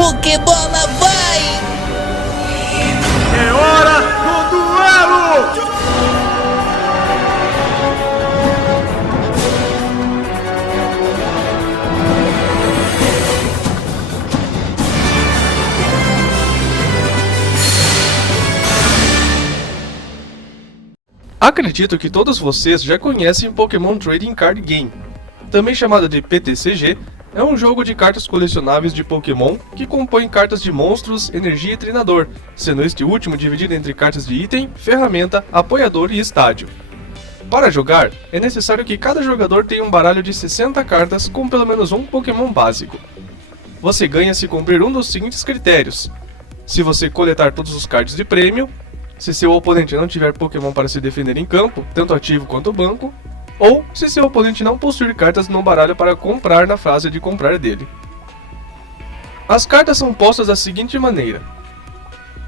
Pokébola vai! É hora do duelo! Acredito que todos vocês já conhecem Pokémon Trading Card Game. Também chamado de PTCG, é um jogo de cartas colecionáveis de Pokémon que compõe cartas de monstros, energia e treinador, sendo este último dividido entre cartas de item, ferramenta, apoiador e estádio. Para jogar, é necessário que cada jogador tenha um baralho de 60 cartas com pelo menos um Pokémon básico. Você ganha se cumprir um dos seguintes critérios: se você coletar todos os cards de prêmio, se seu oponente não tiver Pokémon para se defender em campo, tanto ativo quanto banco, ou se seu oponente não possuir cartas no baralho para comprar na fase de comprar dele. As cartas são postas da seguinte maneira.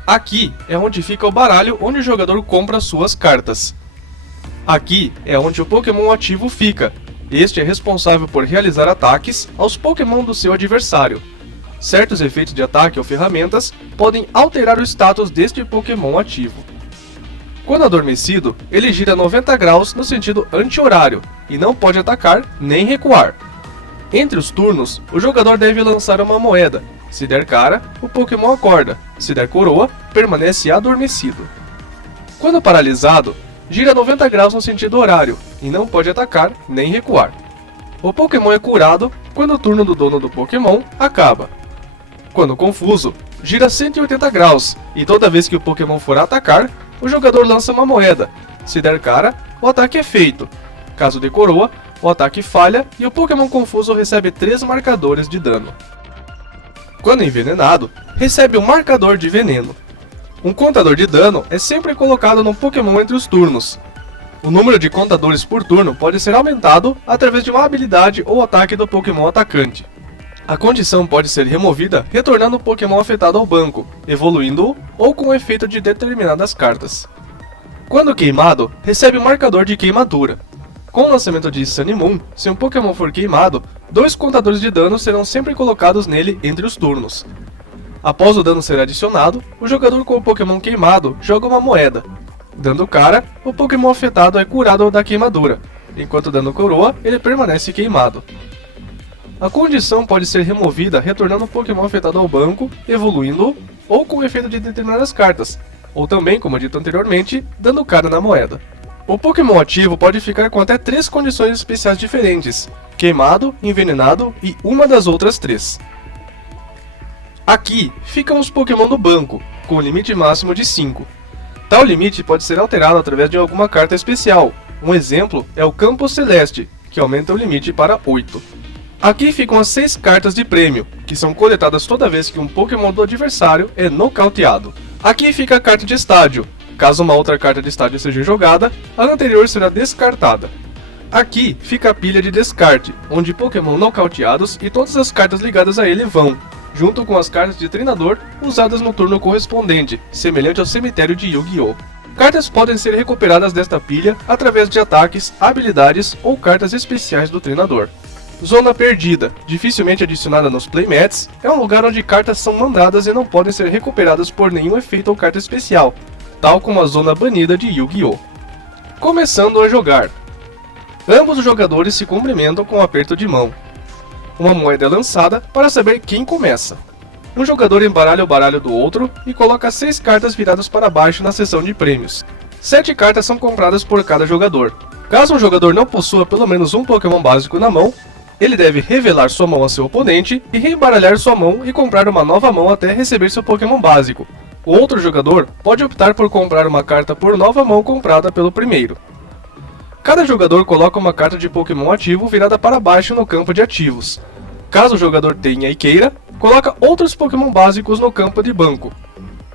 Aqui é onde fica o baralho onde o jogador compra suas cartas. Aqui é onde o Pokémon ativo fica. Este é responsável por realizar ataques aos Pokémon do seu adversário. Certos efeitos de ataque ou ferramentas podem alterar o status deste Pokémon ativo. Quando adormecido, ele gira 90 graus no sentido anti-horário e não pode atacar nem recuar. Entre os turnos, o jogador deve lançar uma moeda. Se der cara, o Pokémon acorda. Se der coroa, permanece adormecido. Quando paralisado, gira 90 graus no sentido horário e não pode atacar nem recuar. O Pokémon é curado quando o turno do dono do Pokémon acaba. Quando confuso, gira 180 graus e toda vez que o Pokémon for atacar, o jogador lança uma moeda. Se der cara, o ataque é feito. Caso dê coroa, o ataque falha e o Pokémon confuso recebe 3 marcadores de dano. Quando envenenado, recebe um marcador de veneno. Um contador de dano é sempre colocado no Pokémon entre os turnos. O número de contadores por turno pode ser aumentado através de uma habilidade ou ataque do Pokémon atacante. A condição pode ser removida retornando o Pokémon afetado ao banco, evoluindo-o ou com o efeito de determinadas cartas. Quando queimado, recebe um marcador de queimadura. Com o lançamento de Sun Moon, se um Pokémon for queimado, 2 contadores de dano serão sempre colocados nele entre os turnos. Após o dano ser adicionado, o jogador com o Pokémon queimado joga uma moeda. Dando cara, o Pokémon afetado é curado da queimadura, enquanto dando coroa, ele permanece queimado. A condição pode ser removida retornando o Pokémon afetado ao banco, evoluindo-o, ou com o efeito de determinadas cartas, ou também, como dito anteriormente, dando cara na moeda. O Pokémon ativo pode ficar com até 3 condições especiais diferentes: queimado, envenenado e uma das outras 3. Aqui ficam os Pokémon do banco, com o limite máximo de 5. Tal limite pode ser alterado através de alguma carta especial. Um exemplo é o Campo Celeste, que aumenta o limite para 8. Aqui ficam as 6 cartas de prêmio, que são coletadas toda vez que um Pokémon do adversário é nocauteado. Aqui fica a carta de estádio. Caso uma outra carta de estádio seja jogada, a anterior será descartada. Aqui fica a pilha de descarte, onde Pokémon nocauteados e todas as cartas ligadas a ele vão, junto com as cartas de treinador usadas no turno correspondente, semelhante ao cemitério de Yu-Gi-Oh! Cartas podem ser recuperadas desta pilha através de ataques, habilidades ou cartas especiais do treinador. Zona Perdida, dificilmente adicionada nos playmats, é um lugar onde cartas são mandadas e não podem ser recuperadas por nenhum efeito ou carta especial, tal como a Zona Banida de Yu-Gi-Oh! Começando a jogar. Ambos os jogadores se cumprimentam com um aperto de mão. Uma moeda é lançada para saber quem começa. Um jogador embaralha o baralho do outro e coloca 6 cartas viradas para baixo na seção de prêmios. 7 cartas são compradas por cada jogador. Caso um jogador não possua pelo menos um Pokémon básico na mão, ele deve revelar sua mão a seu oponente e reembaralhar sua mão e comprar uma nova mão até receber seu Pokémon básico. O outro jogador pode optar por comprar uma carta por nova mão comprada pelo primeiro. Cada jogador coloca uma carta de Pokémon ativo virada para baixo no campo de ativos. Caso o jogador tenha e queira, coloca outros Pokémon básicos no campo de banco.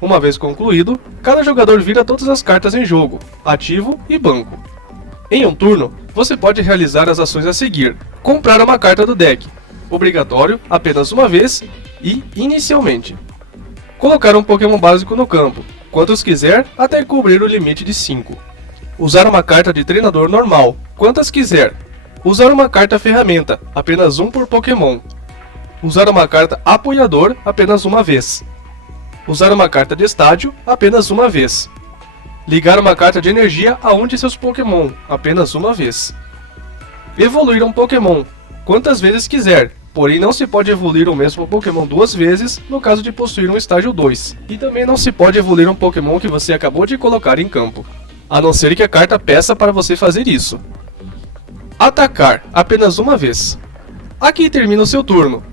Uma vez concluído, cada jogador vira todas as cartas em jogo, ativo e banco. Em um turno, você pode realizar as ações a seguir: comprar uma carta do deck, obrigatório apenas uma vez, e inicialmente. Colocar um Pokémon básico no campo, quantos quiser até cobrir o limite de 5. Usar uma carta de treinador normal, quantas quiser. Usar uma carta ferramenta, apenas um por Pokémon. Usar uma carta apoiador apenas uma vez. Usar uma carta de estádio apenas uma vez. Ligar uma carta de energia a um de seus Pokémon apenas uma vez. Evoluir um Pokémon quantas vezes quiser, porém não se pode evoluir o mesmo Pokémon duas vezes no caso de possuir um estágio 2. E também não se pode evoluir um Pokémon que você acabou de colocar em campo, a não ser que a carta peça para você fazer isso. Atacar apenas uma vez. Aqui termina o seu turno.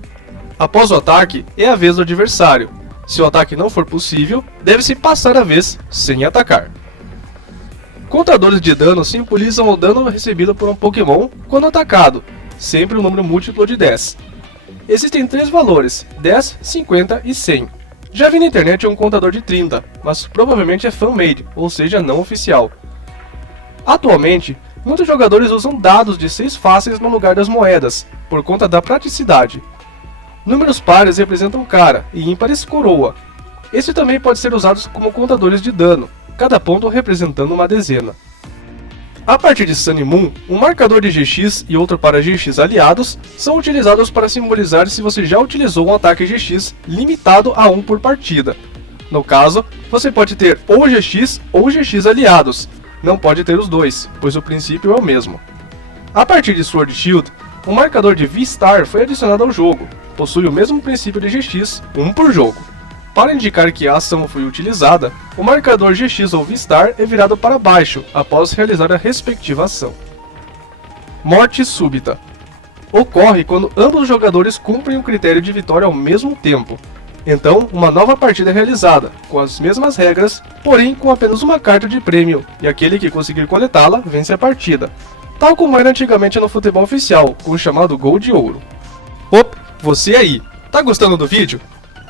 Após o ataque, é a vez do adversário. Se o ataque não for possível, deve-se passar a vez sem atacar. Contadores de dano simbolizam o dano recebido por um Pokémon quando atacado, sempre um número múltiplo de 10. Existem 3 valores, 10, 50 e 100. Já vi na internet um contador de 30, mas provavelmente é fan-made, ou seja, não oficial. Atualmente, muitos jogadores usam dados de 6 faces no lugar das moedas, por conta da praticidade. Números pares representam cara e ímpares coroa. Este também pode ser usado como contadores de dano, cada ponto representando uma dezena. A partir de Sun e Moon, um marcador de GX e outro para GX aliados são utilizados para simbolizar se você já utilizou um ataque GX limitado a 1 por partida. No caso, você pode ter ou GX ou GX aliados, não pode ter os dois, pois o princípio é o mesmo. A partir de Sword Shield, um marcador de V-Star foi adicionado ao jogo, possui o mesmo princípio de GX, 1 por jogo. Para indicar que a ação foi utilizada, o marcador GX ou V-Star é virado para baixo após realizar a respectiva ação. Morte súbita. Ocorre quando ambos os jogadores cumprem o critério de vitória ao mesmo tempo. Então, uma nova partida é realizada, com as mesmas regras, porém com apenas uma carta de prêmio, e aquele que conseguir coletá-la vence a partida. Tal como era antigamente no futebol oficial, com o chamado gol de ouro. Opa, você aí, tá gostando do vídeo?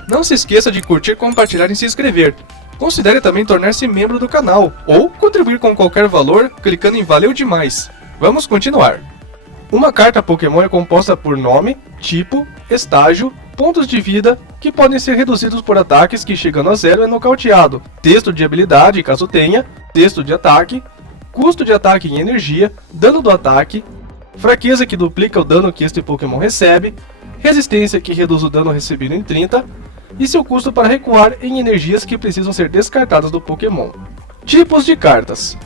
Não se esqueça de curtir, compartilhar e se inscrever. Considere também tornar-se membro do canal, ou contribuir com qualquer valor clicando em Valeu Demais. Vamos continuar. Uma carta Pokémon é composta por nome, tipo, estágio, pontos de vida, que podem ser reduzidos por ataques que chegando a 0 é nocauteado, texto de habilidade caso tenha, texto de ataque, custo de ataque em energia, dano do ataque, fraqueza que duplica o dano que este Pokémon recebe, resistência que reduz o dano recebido em 30, e seu custo para recuar em energias que precisam ser descartadas do Pokémon. Tipos de cartas.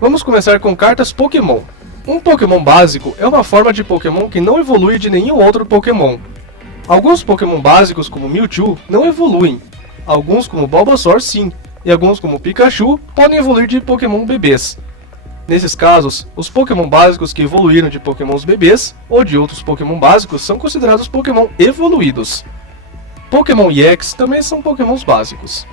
Vamos começar com cartas Pokémon. Um Pokémon básico é uma forma de Pokémon que não evolui de nenhum outro Pokémon. Alguns Pokémon básicos como Mewtwo não evoluem, alguns como Bulbasaur sim, e alguns como Pikachu podem evoluir de Pokémon bebês. Nesses casos, os Pokémon básicos que evoluíram de Pokémons bebês ou de outros Pokémon básicos são considerados Pokémon evoluídos. Pokémon EX também são Pokémons básicos.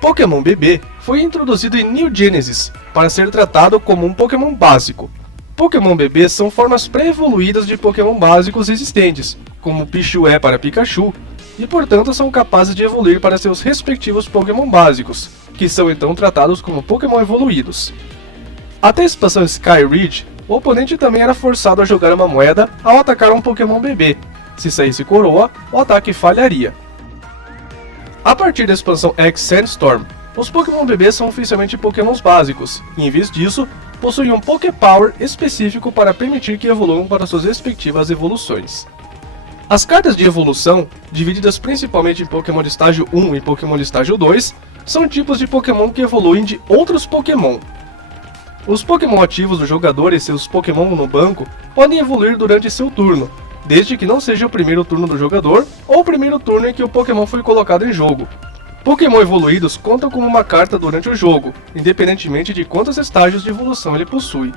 Pokémon bebê foi introduzido em New Genesis para ser tratado como um Pokémon básico. Pokémon bebês são formas pré-evoluídas de Pokémon básicos existentes, como Pichu é para Pikachu, e portanto são capazes de evoluir para seus respectivos Pokémon básicos, que são então tratados como Pokémon evoluídos. Até a expansão Sky Ridge, o oponente também era forçado a jogar uma moeda ao atacar um Pokémon bebê. Se saísse coroa, o ataque falharia. A partir da expansão X Sandstorm, os Pokémon bebês são oficialmente Pokémons básicos, e em vez disso, possuem um Poképower específico para permitir que evoluam para suas respectivas evoluções. As cartas de evolução, divididas principalmente em Pokémon de estágio 1 e Pokémon de estágio 2, são tipos de Pokémon que evoluem de outros Pokémon. Os Pokémon ativos do jogador e seus Pokémon no banco podem evoluir durante seu turno, desde que não seja o primeiro turno do jogador ou o primeiro turno em que o Pokémon foi colocado em jogo. Pokémon evoluídos contam como uma carta durante o jogo, independentemente de quantos estágios de evolução ele possui.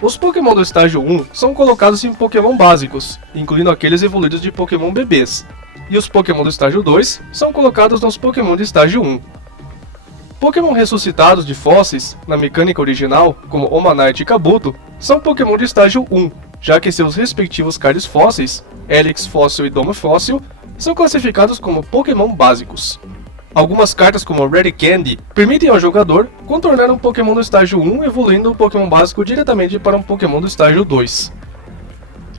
Os Pokémon do estágio 1 são colocados em Pokémon básicos, incluindo aqueles evoluídos de Pokémon bebês, e os Pokémon do estágio 2 são colocados nos Pokémon de estágio 1. Pokémon ressuscitados de fósseis, na mecânica original, como Omanite e Kabuto, são Pokémon de estágio 1, já que seus respectivos cards fósseis, Helix Fóssil e Domo Fóssil, são classificados como Pokémon básicos. Algumas cartas como Red Candy permitem ao jogador contornar um Pokémon do estágio 1 evoluindo o Pokémon básico diretamente para um Pokémon do estágio 2.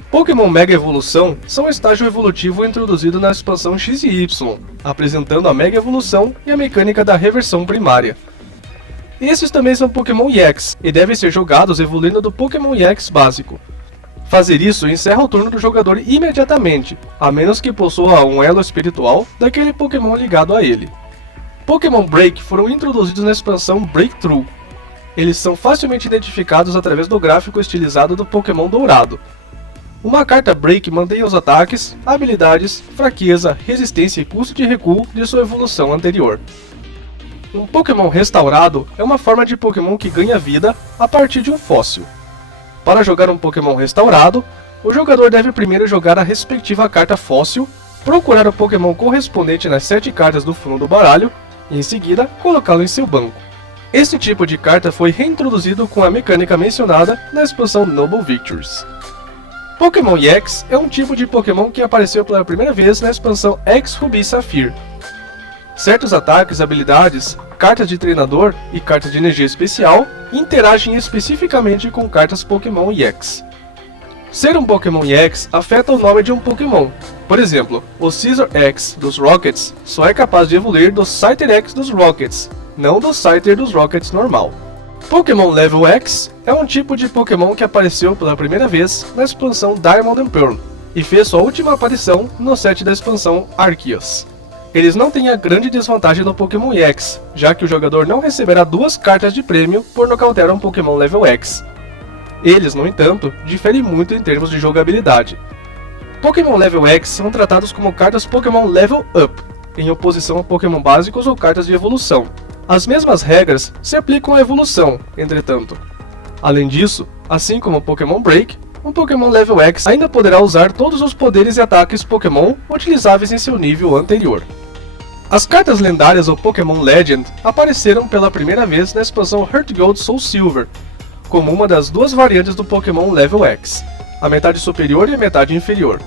Pokémon Mega Evolução são um estágio evolutivo introduzido na expansão X e Y, apresentando a Mega Evolução e a mecânica da reversão primária. Esses também são Pokémon EX, e devem ser jogados evoluindo do Pokémon EX básico. Fazer isso encerra o turno do jogador imediatamente, a menos que possua um elo espiritual daquele Pokémon ligado a ele. Pokémon Break foram introduzidos na expansão Breakthrough. Eles são facilmente identificados através do gráfico estilizado do Pokémon Dourado. Uma carta Break mantém os ataques, habilidades, fraqueza, resistência e custo de recuo de sua evolução anterior. Um Pokémon Restaurado é uma forma de Pokémon que ganha vida a partir de um fóssil. Para jogar um Pokémon Restaurado, o jogador deve primeiro jogar a respectiva carta fóssil, procurar o Pokémon correspondente nas 7 cartas do fundo do baralho e, em seguida, colocá-lo em seu banco. Este tipo de carta foi reintroduzido com a mecânica mencionada na expansão Noble Victories. Pokémon EX é um tipo de Pokémon que apareceu pela primeira vez na expansão X Ruby Saphir. Certos ataques, habilidades, cartas de treinador e cartas de energia especial interagem especificamente com cartas Pokémon EX. Ser um Pokémon EX afeta o nome de um Pokémon. Por exemplo, o Scizor X dos Rockets só é capaz de evoluir do Scyther X dos Rockets, não do Scyther dos Rockets normal. Pokémon Level X é um tipo de Pokémon que apareceu pela primeira vez na expansão Diamond and Pearl e fez sua última aparição no set da expansão Arceus. Eles não têm a grande desvantagem do Pokémon EX, já que o jogador não receberá 2 cartas de prêmio por nocautear um Pokémon Level X. Eles, no entanto, diferem muito em termos de jogabilidade. Pokémon Level X são tratados como cartas Pokémon Level Up, em oposição a Pokémon básicos ou cartas de evolução. As mesmas regras se aplicam à evolução, entretanto. Além disso, assim como o Pokémon Break, um Pokémon Level X ainda poderá usar todos os poderes e ataques Pokémon utilizáveis em seu nível anterior. As cartas lendárias ou Pokémon Legend apareceram pela primeira vez na expansão Heart Gold Soul Silver, como uma das 2 variantes do Pokémon Level X, a metade superior e a metade inferior.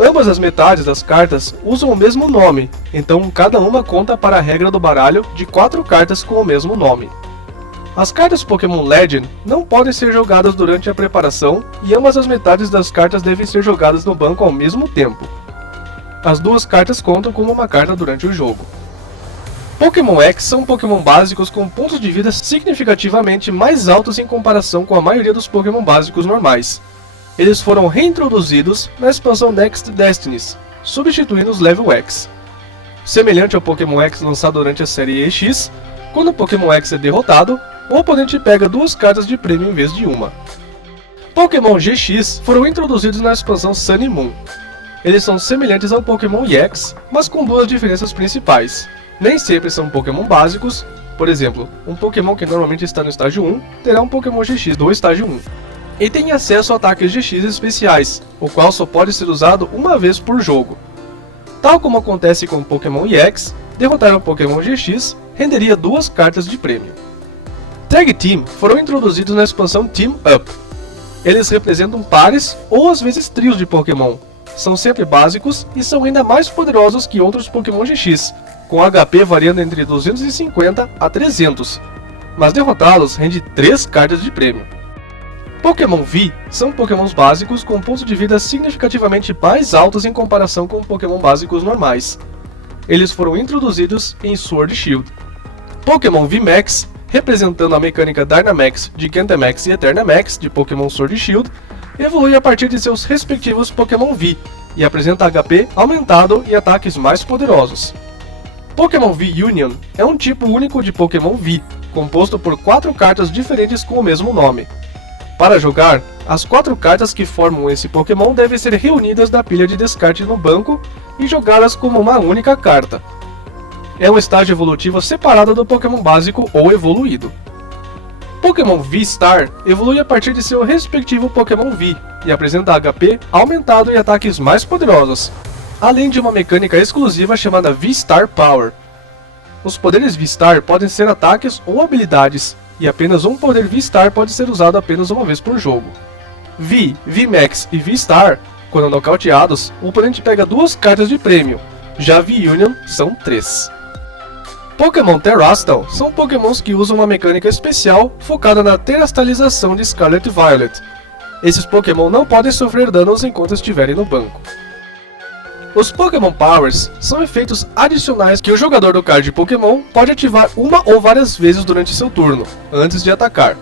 Ambas as metades das cartas usam o mesmo nome, então cada uma conta para a regra do baralho de 4 cartas com o mesmo nome. As cartas Pokémon Legend não podem ser jogadas durante a preparação e ambas as metades das cartas devem ser jogadas no banco ao mesmo tempo. As 2 cartas contam como uma carta durante o jogo. Pokémon X são Pokémon básicos com pontos de vida significativamente mais altos em comparação com a maioria dos Pokémon básicos normais. Eles foram reintroduzidos na expansão Next Destinies, substituindo os Level X. Semelhante ao Pokémon X lançado durante a série EX, quando o Pokémon X é derrotado, o oponente pega 2 cartas de prêmio em vez de uma. Pokémon GX foram introduzidos na expansão Sun e Moon. Eles são semelhantes ao Pokémon EX, mas com 2 diferenças principais. Nem sempre são Pokémon básicos, por exemplo, um Pokémon que normalmente está no estágio 1 terá um Pokémon GX do estágio 1. E tem acesso a ataques GX especiais, o qual só pode ser usado uma vez por jogo. Tal como acontece com o Pokémon EX, derrotar o Pokémon GX renderia 2 cartas de prêmio. Tag Team foram introduzidos na expansão Team Up. Eles representam pares ou às vezes trios de Pokémon. São sempre básicos e são ainda mais poderosos que outros Pokémon GX, com HP variando entre 250 a 300, mas derrotá-los rende 3 cartas de prêmio. Pokémon V são Pokémons básicos com pontos de vida significativamente mais altos em comparação com Pokémon básicos normais. Eles foram introduzidos em Sword e Shield. Pokémon VMAX, representando a mecânica Dynamax de Gigantamax e Eternamax de Pokémon Sword e Shield, evolui a partir de seus respectivos Pokémon V e apresenta HP aumentado e ataques mais poderosos. Pokémon V Union é um tipo único de Pokémon V, composto por 4 cartas diferentes com o mesmo nome. Para jogar, as 4 cartas que formam esse Pokémon devem ser reunidas da pilha de descarte no banco e jogadas como uma única carta. É um estágio evolutivo separado do Pokémon básico ou evoluído. Pokémon V-Star evolui a partir de seu respectivo Pokémon V e apresenta HP aumentado e ataques mais poderosos, além de uma mecânica exclusiva chamada V-Star Power. Os poderes V-Star podem ser ataques ou habilidades, e apenas um poder V-Star pode ser usado apenas uma vez por jogo. V, V-Max e V-Star, quando nocauteados, o oponente pega 2 cartas de prêmio, já V-Union são 3. Pokémon Terastal são Pokémons que usam uma mecânica especial focada na terastalização de Scarlet e Violet. Esses Pokémon não podem sofrer danos enquanto estiverem no banco. Os Pokémon Powers são efeitos adicionais que o jogador do card Pokémon pode ativar uma ou várias vezes durante seu turno, antes de atacar.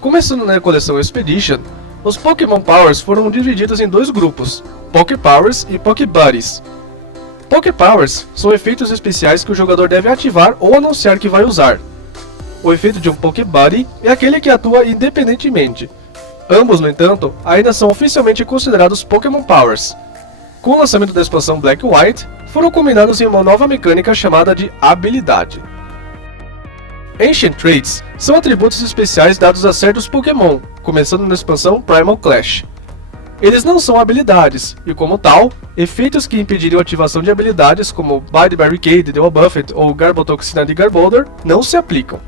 Começando na coleção Expedition, Os Pokémon Powers foram divididos em dois grupos, Poké Powers e Poké Buddies. Poké Powers são efeitos especiais que o jogador deve ativar ou anunciar que vai usar. O efeito de um Poké Buddy é aquele que atua independentemente. Ambos, no entanto, ainda são oficialmente considerados Pokémon Powers. Com o lançamento da expansão Black and White, foram combinados em uma nova mecânica chamada de habilidade. Ancient Traits são atributos especiais dados a certos Pokémon, começando na expansão Primal Clash. Eles não são habilidades, e como tal, efeitos que impediriam a ativação de habilidades como Bide Barricade de Wobbuffet ou Garbotoxina de Garbodor não se aplicam.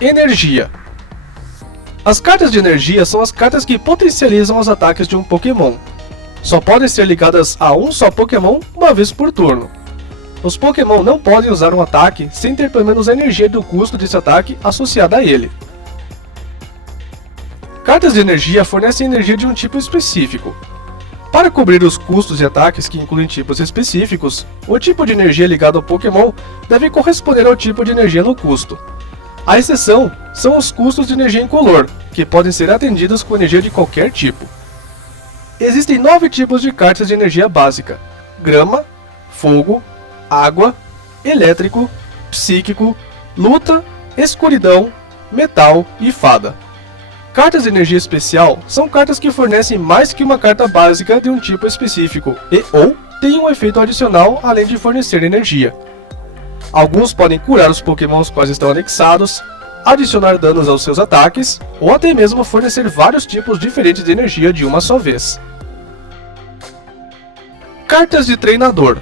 Energia. As cartas de energia são as cartas que potencializam os ataques de um Pokémon. Só podem ser ligadas a um só Pokémon uma vez por turno. Os Pokémon não podem usar um ataque sem ter pelo menos a energia do custo desse ataque associada a ele. Cartas de energia fornecem energia de um tipo específico. Para cobrir os custos de ataques que incluem tipos específicos, o tipo de energia ligado ao Pokémon deve corresponder ao tipo de energia no custo. A exceção são os custos de energia incolor, que podem ser atendidos com energia de qualquer tipo. Existem 9 tipos de cartas de energia básica: grama, fogo, água, elétrico, psíquico, luta, escuridão, metal e fada. Cartas de energia especial são cartas que fornecem mais que uma carta básica de um tipo específico e ou têm um efeito adicional além de fornecer energia. Alguns podem curar os Pokémon aos quais estão anexados, adicionar danos aos seus ataques ou até mesmo fornecer vários tipos diferentes de energia de uma só vez. Cartas de treinador.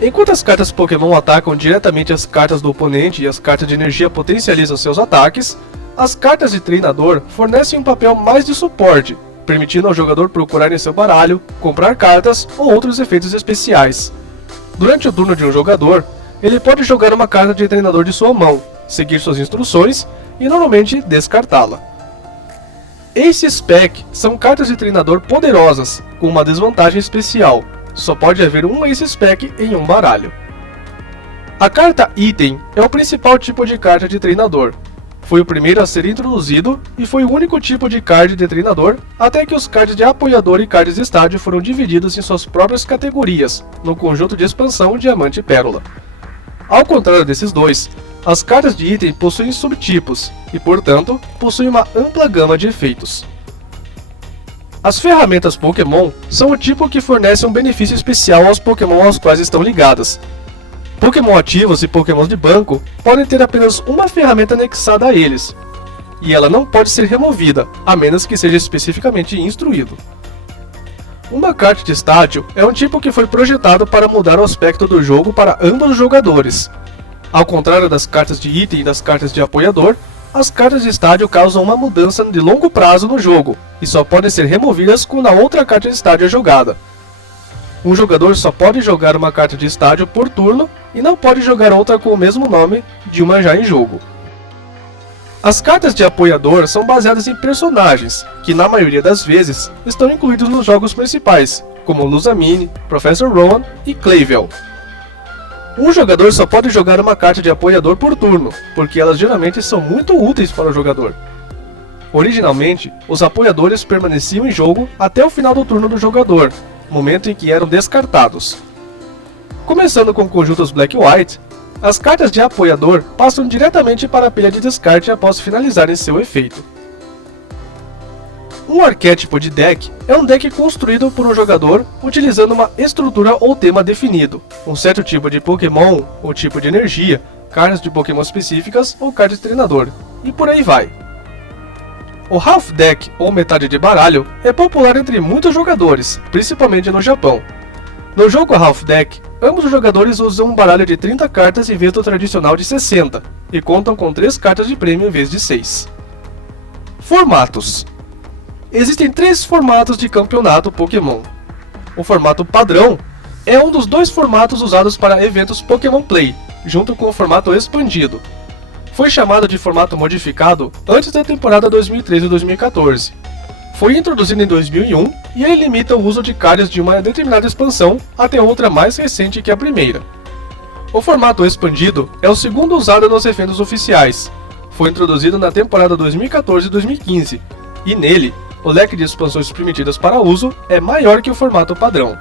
Enquanto as cartas Pokémon atacam diretamente as cartas do oponente e as cartas de energia potencializam seus ataques, as cartas de treinador fornecem um papel mais de suporte, permitindo ao jogador procurar em seu baralho, comprar cartas ou outros efeitos especiais. Durante o turno de um jogador, ele pode jogar uma carta de treinador de sua mão, seguir suas instruções e normalmente descartá-la. Ace Spec são cartas de treinador poderosas, com uma desvantagem especial: só pode haver um Ace Spec em um baralho. A carta Item é o principal tipo de carta de treinador. Foi o primeiro a ser introduzido e foi o único tipo de card de treinador até que os cards de apoiador e cards de estádio foram divididos em suas próprias categorias, no conjunto de expansão Diamante e Pérola. Ao contrário desses dois, as cartas de item possuem subtipos e, portanto, possuem uma ampla gama de efeitos. As ferramentas Pokémon são o tipo que fornece um benefício especial aos Pokémon aos quais estão ligadas. Pokémon ativos e Pokémon de banco podem ter apenas uma ferramenta anexada a eles, e ela não pode ser removida, a menos que seja especificamente instruído. Uma carta de estádio é um tipo que foi projetado para mudar o aspecto do jogo para ambos os jogadores. Ao contrário das cartas de item e das cartas de apoiador, as cartas de estádio causam uma mudança de longo prazo no jogo, e só podem ser removidas quando a outra carta de estádio é jogada. Um jogador só pode jogar uma carta de estádio por turno e não pode jogar outra com o mesmo nome de uma já em jogo. As cartas de apoiador são baseadas em personagens, que na maioria das vezes estão incluídos nos jogos principais, como Lusamine, Professor Rowan e Clavel. Um jogador só pode jogar uma carta de apoiador por turno, porque elas geralmente são muito úteis para o jogador. Originalmente, os apoiadores permaneciam em jogo até o final do turno do jogador, momento em que eram descartados. Começando com conjuntos Black e White, as cartas de apoiador passam diretamente para a pilha de descarte após finalizarem seu efeito. Um arquétipo de deck é um deck construído por um jogador utilizando uma estrutura ou tema definido, um certo tipo de Pokémon ou tipo de energia, cartas de Pokémon específicas ou cartas de treinador, e por aí vai. O Half Deck, ou metade de baralho, é popular entre muitos jogadores, principalmente no Japão. No jogo Half Deck, ambos os jogadores usam um baralho de 30 cartas em vez do tradicional de 60, e contam com 3 cartas de prêmio em vez de 6. Formatos. Existem 3 formatos de campeonato Pokémon. O formato padrão é um dos 2 formatos usados para eventos Pokémon Play, junto com o formato expandido. Foi chamado de formato modificado antes da temporada 2013-2014. Foi introduzido em 2001 e ele limita o uso de cards de uma determinada expansão até outra mais recente que a primeira. O formato expandido é o segundo usado nos eventos oficiais. Foi introduzido na temporada 2014-2015 e nele, o leque de expansões permitidas para uso é maior que o formato padrão.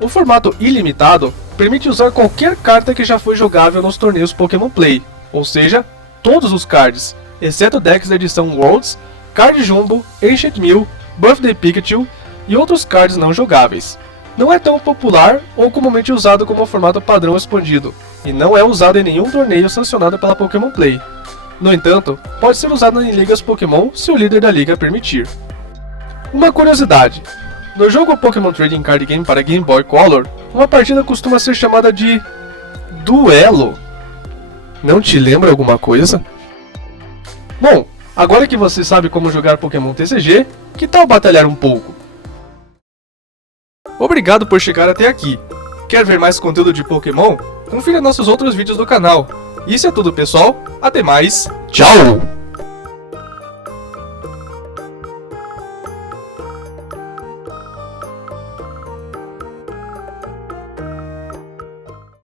O formato ilimitado permite usar qualquer carta que já foi jogável nos torneios Pokémon Play, ou seja, todos os cards, exceto decks da edição Worlds, Card Jumbo, Ancient Mew, Birthday Pikachu e outros cards não jogáveis. Não é tão popular ou comumente usado como o formato padrão expandido, e não é usado em nenhum torneio sancionado pela Pokémon Play. No entanto, pode ser usado em ligas Pokémon se o líder da liga permitir. Uma curiosidade: no jogo Pokémon Trading Card Game para Game Boy Color, uma partida costuma ser chamada de duelo. Não te lembra alguma coisa? Bom, agora que você sabe como jogar Pokémon TCG, que tal batalhar um pouco? Obrigado por chegar até aqui. Quer ver mais conteúdo de Pokémon? Confira nossos outros vídeos do canal. Isso é tudo, pessoal. Até mais. Tchau!